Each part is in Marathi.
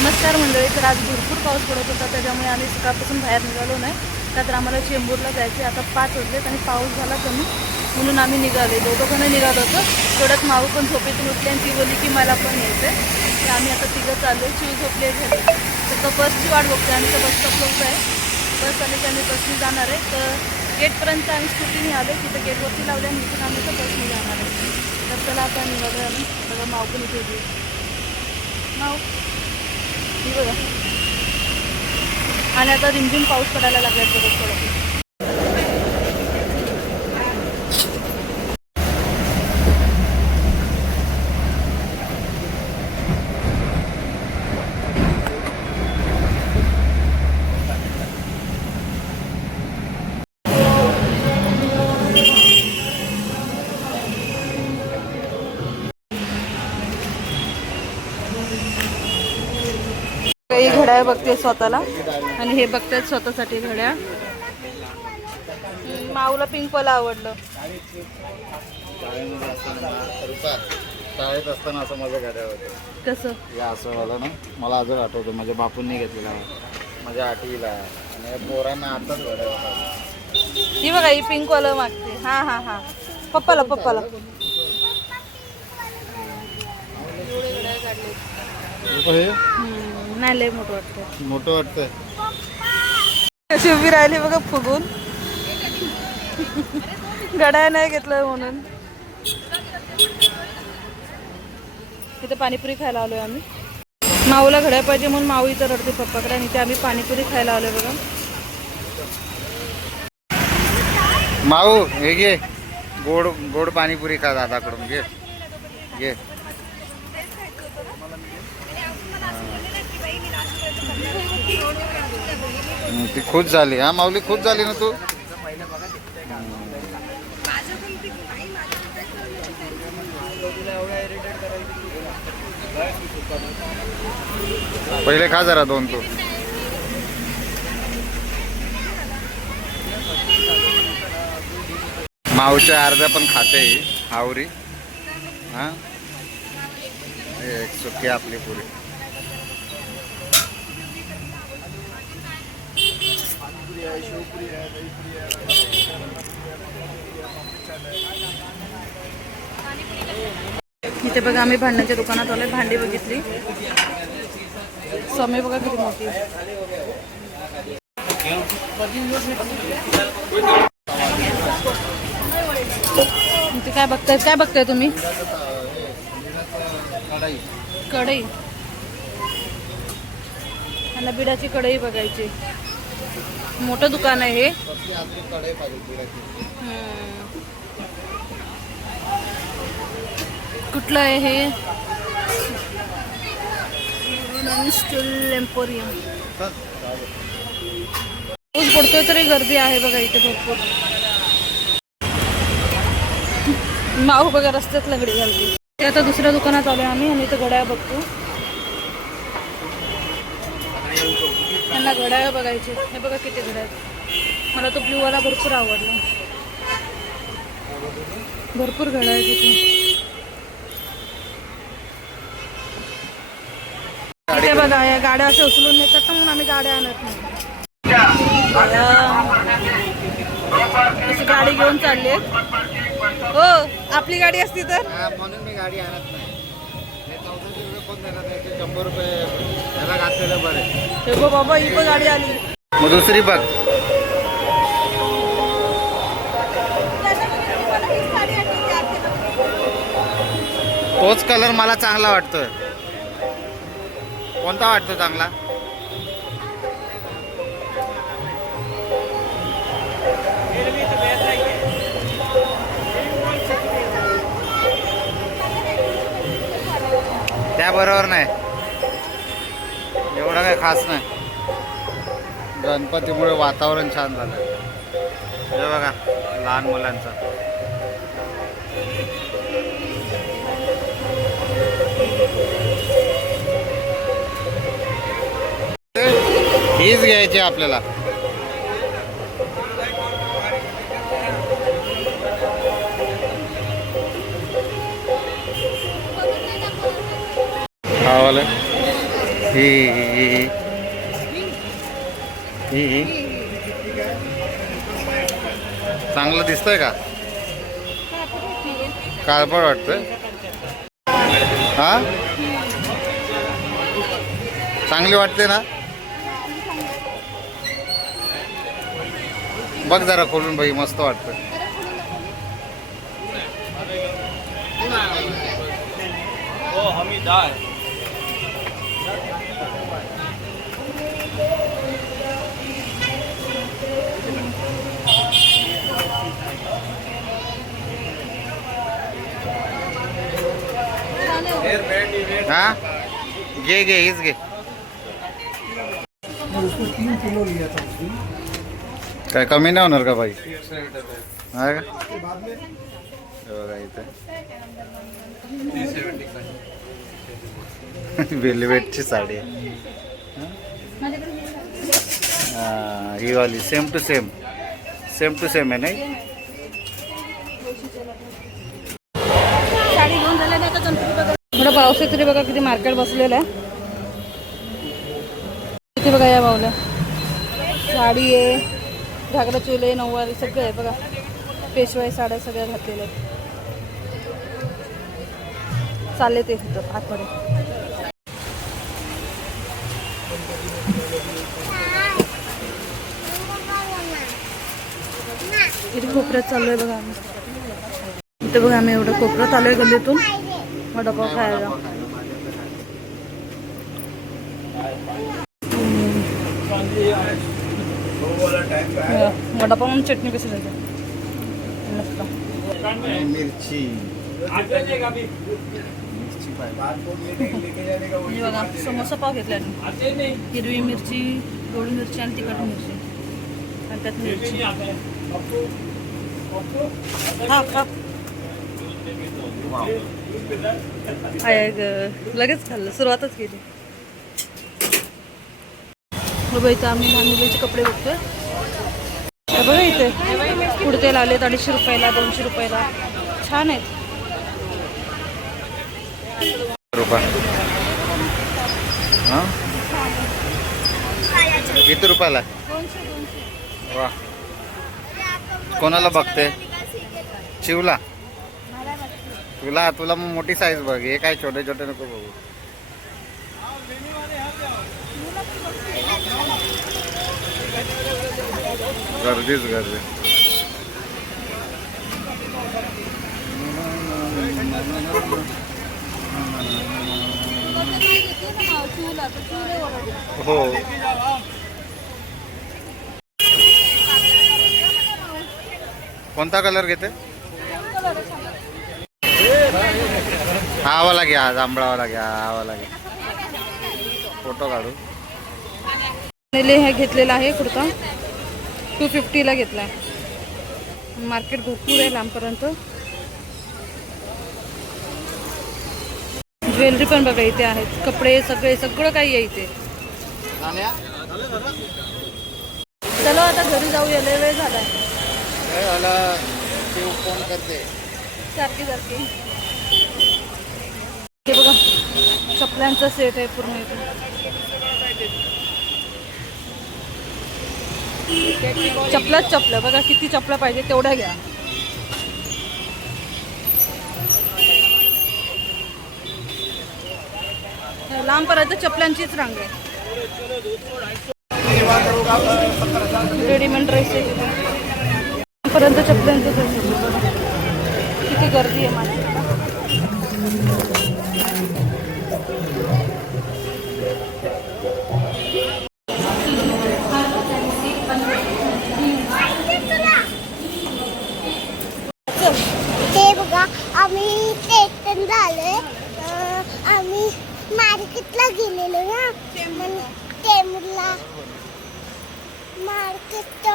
नमस्कार मंडळी तर आज भरपूर पाऊस पडत होता त्याच्यामुळे आम्ही सकाळपासून बाहेर निघालो नाही. का तर आम्हाला चेंबूरला जायचे आता पाच वाजलेत आणि पाऊस झाला कमी. म्हणून आम्ही निघाले. दोघं निघालो होतो. थोडंच माऊ पण झोपेतून उठली आणि ती बोलली की मला पण यायचं आहे तर आम्ही आता तिघं चाललो आहे चिव झोपली झाली घरी. तर तो बसची वाट बघतोय. आम्ही तर बस स्टॉपला आहे. बस आली की आम्ही बसने जाणार आहे. तर गेटपर्यंत आम्ही स्कूटीने आलो तिथं गेटवरती लावले आणि इथून आम्ही तर बसने जाणार आहे. तर चला आता निघालो आम्ही. बघा माऊ पण इथे माऊ बघा. आणि आता रिमझिम पाऊस पडायला लागला थोडं थोडं घड्याळ बघते स्वतःला. आणि हे बघतायत स्वतःसाठी घड्याळ. माऊला पिंक वाला आवडलं. शाळेमध्ये असताना शाळेत असताना असं माझं गाड्या होतं कसं? हे असं झालं ना मला अजून आठवतं माझ्या बापूंनी घेतलेला माझ्या आठवीला आणि पोरांना आताच ही बघा ही पिंक वाला मागते. हा हा हा. पप्पाला पप्पाला. हे नाही लय मोठं वाटतं मोठं वाटतंय. कशी उभी राहिली बघा फुगून. गडाय नाही घेतलं म्हणून. तिथे पाणीपुरी खायला आलोय आम्ही. माऊला घड्या पाहिजे म्हणून माऊ इथं रडते पप्पाकडे आणि इथे आम्ही पाणीपुरी खायला आलोय बघा. माऊ हे घे. गोड गोड पाणीपुरी खा दादाकडून घे. घे. ती खुश झाली. हा माऊली खुश झाली ना तू? पहिले खा जरा दोन तू. माऊच्या अर्ध्या पण खाते ही, हावरी हा? एक सुकी आपली पुरी. इथे बघा आम्ही भांड्यांच्या दुकानात आलोय भांडी बघितली. समय बघा किती मोठी इथे काय बघताय? काय बघताय तुम्ही? कढई. मला बिडाची कढई बघायची. मोठं दुकान आहे. हे. कुठलं आहे हे? स्टील एम्पोरियम पाऊस पडतोय तरी गर्दी आहे बघा इथे भरपूर. माऊ बघा रस्त्यात लगडी घालते. ते आता दुसऱ्या दुकानात आलोय आम्ही आणि इथं घड्याळ बघतो. त्यांना घड्याळ बघायचे. हे बघा किती घड्याळ मला तो ब्ल्यूवाला भरपूर आवडला. भरपूर घड्याळ आहेत तिथे इथे बघा या गाड्या अशा उचलून नेतात म्हणून आम्ही गाड्या आणत नाही. गाडी घेऊन चालली हो आपली गाडी असती तर? म्हणून मी गाडी आणत नाही. शंभर रुपये याला घातलेलं बरे हे बघ बाबा ही पण गाडी आली. मग दुसरी बघ. तोच कलर मला चांगला वाटतोय. कोणता वाटतो चांगला? त्याबरोबर नाही. एवढं काही खास नाही. गणपतीमुळे वातावरण छान झालं. हे बघा लहान मुलांचं. हीच घ्यायची आपल्याला. हा चांगलं दिसतंय का? काळपड वाटतंय. हा? चांगली वाटते ना? बघ जरा खोलून बाई मस्त वाटतं हो, हा? घे घे हीच घे काय कमी नाही होणार का बाई हा? का हे बघा इथे वेलवेटची साडी आहे. ही वाली same to same same to same आहे नाही? थोडं पाऊस तरी बघा किती मार्केट बसलेलं आहे. किती बघा या भाऊला साडी आहे घागरा चोले नऊवारी सगळं आहे बघा. पेशवाई साड्या सगळ्या घातलेल्या आहेत. चालले ते आठवडे आतमध्ये. इथे कोपऱ्यात चाललोय बघा आम्ही. इथे बघा आम्ही एवढं कोपऱ्यात आलोय गल्लीतून. वडापाव खायला. वडापाव आणि चटणी कशी द्यायची मस्त. मिरची. बघा समोसा पाव घेतला हिरवी मिरची गोळी मिरची आणि तिखट मिरची. आणि त्यात मिरची. खा खा. लगेच खाल्लं सुरुवातच केली. बघा इथं आम्ही लहान मुलांचे कपडे बघतोय. बघा इथे. कुडते लावलेत अडीचशे रुपयाला दोनशे रुपयाला. छान आहेत. रुपये हा? किती रुपयाला वा. कोणाला बघते? शिवला? तुला तुला मग मोठी साईज बघ. हे काय छोटे छोटे नको बघू. गर्दीच गर्दी. हो. कोणता कलर घेते? हा वाला घ्या जांभळावाला घ्या हा वाला फोटो काढू. हे घेतलेला आहे कुर्ता. टू फिफ्टीला घेतला आहे मार्केट भरपूर आहे लांबपर्यंत. ज्वेलरी पण बघा इथे आहेत. कपडे सगळे सगळं काही आहे इथे. चलो आता घरी जाऊया. लय वेळ झालाय. फोन करते. सारखी सारखी. हे बघा चपल्यांचा सेट आहे पूर्ण इथे. चपलाच चपल्या बघा किती चपला पाहिजे तेवढ्या घ्या. लांबपर्यंत चपलांचीच रांग आहे. रेडीमेड ड्रेस आहे. लांबपर्यंत चपलांचंच. किती गर्दी आहे बघा आम्ही झालोय. मार्केटला गेलेलो ना. टेमूरला मार्केट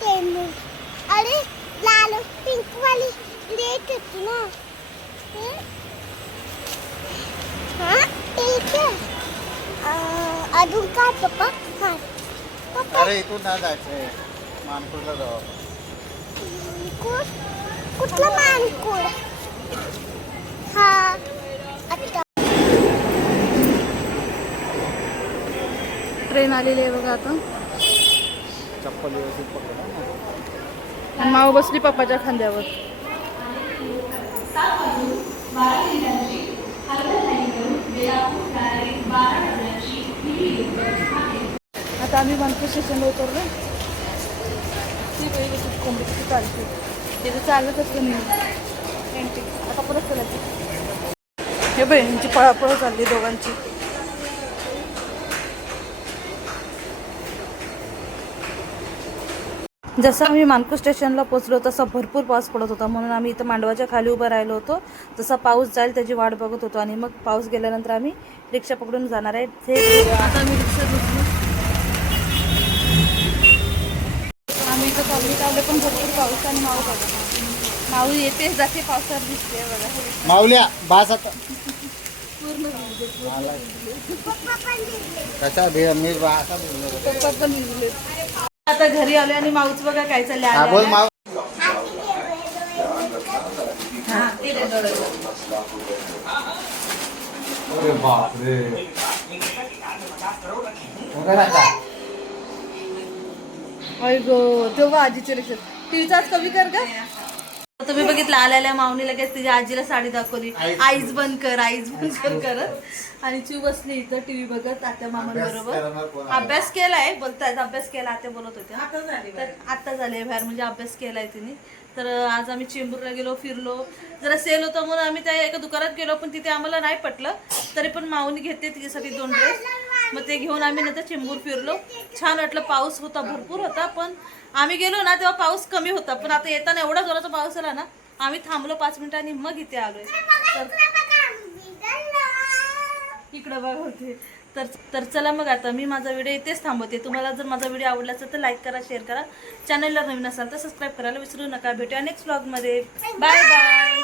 टेमूर अरे लाल पिंक वाली डेट होती ना. हं? ठीक आहे. अं, अजून काय पप्पा हा पप्पा. अरे इथून ना जायचंय. मानपूरला जाऊ कुठ कुठला मानकुड हा आता ट्रेन आलेली आहे बघा आता. चप्पल व्यवस्थित माऊ बसली पप्पाच्या खांद्यावर. आता आम्ही मानपूर स्टेशनला उतरलो. ती कशी कोंबडी चालते. ते तर चालत असतं नाही आता परत चालायची हे बहिणींची पळापळ चालली दोघांची. जसं आम्ही मानकूर स्टेशनला पोहोचलो तसा भरपूर पाऊस पडत होता. म्हणून आम्ही इथं मांडवाच्या खाली उभं राहिलो होतो. जसा पाऊस जाईल त्याची वाट बघत होतो आणि मग पाऊस गेल्यानंतर आम्ही रिक्षा पकडून जाणार आहे. ते आता आम्ही रिक्षा बसलो आम्ही इथं कॉलनीत आले पण भरपूर पाऊस आणि माऊ बघा. माऊ येते जाते पावसात दिसते बघा. माऊल्या बास आता. पूर्ण. कशा मी बोललो. पप्पा पण आता घरी आलो आणि माऊच बघा काय चालले हा बोल माऊ. हा, ते दे डोळ्यावर. अरे बापरे. वगैरे आता. अय गो तेव्हा आजीचे लक्षात. टीव्हीचा आज कमी कर का तुम्ही बघितलं आल्या माऊनी लगेच तिच्या आजीला साडी दाखवली. आईज बंद कर आईज बंद कर करत. आणि चिव बसली इथं टीव्ही बघत आत्या मामांबरोबर करणार कोण आहे? अभ्यास केलाय बोलतायत अभ्यास केला आत्या बोलत होत्या. तर आत्ता झाले बाहेर म्हणजे अभ्यास केलाय तिने. तर आज आम्ही चेंबूरला गेलो फिरलो. जरा सेल होतं म्हणून आम्ही त्या एका दुकानात गेलो पण तिथे आम्हाला नाही पटलं. तरी पण माऊनी घेते तिच्यासाठी दोन ड्रेस मग ते घेऊन आम्ही नंतर चेंबूर फिरलो. छान वाटलं पाऊस होता भरपूर होता पण आम्ही गेलो ना तेव्हा पाऊस कमी होता. पण आता येताना एवढा जोराचा पाऊस आला ना आम्ही थांबलो पाच मिनिटांनी मग इथे आलोय. तर इकडं बघ होते. तर तर चला मग आता मी माझा व्हिडिओ इथेच थांबवते. तुम्हाला जर माझा व्हिडिओ आवडला असेल तर लाईक करा शेअर करा. चॅनलला नवीन असाल तर सबस्क्राईब करायला विसरू नका. भेटूया नेक्स्ट ब्लॉगमध्ये बाय बाय